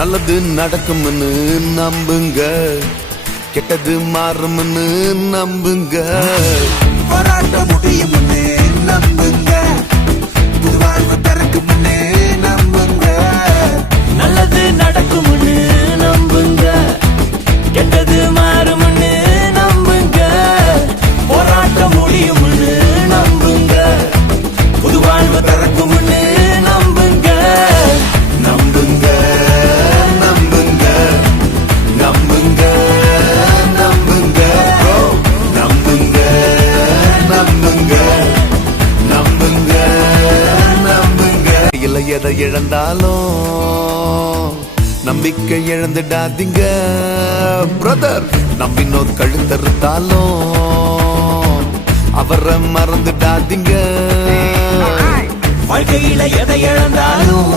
நல்லது நடக்கும்னு நம்புங்க. கெட்டது மாறும்னு நம்புங்க. போராட்டம் முடியும்னு நம்புங்க. புது வாழ்வு பிறக்கும்னு நம்புங்க. நல்லது நடக்கும்னு நம்புங்க. கெட்டது மாறும்னு நம்புங்க. போராட்டம் முடியும்னு நம்புங்க எதை இழந்தாலும் நம்பிக்கை இழந்துடாதீங்க. பிரதர் நம்பினோர் கழுத்தறுத்தாலும் அவரை மறந்துடாதீங்க. வாழ்க்கையில எதை இழந்தாலும்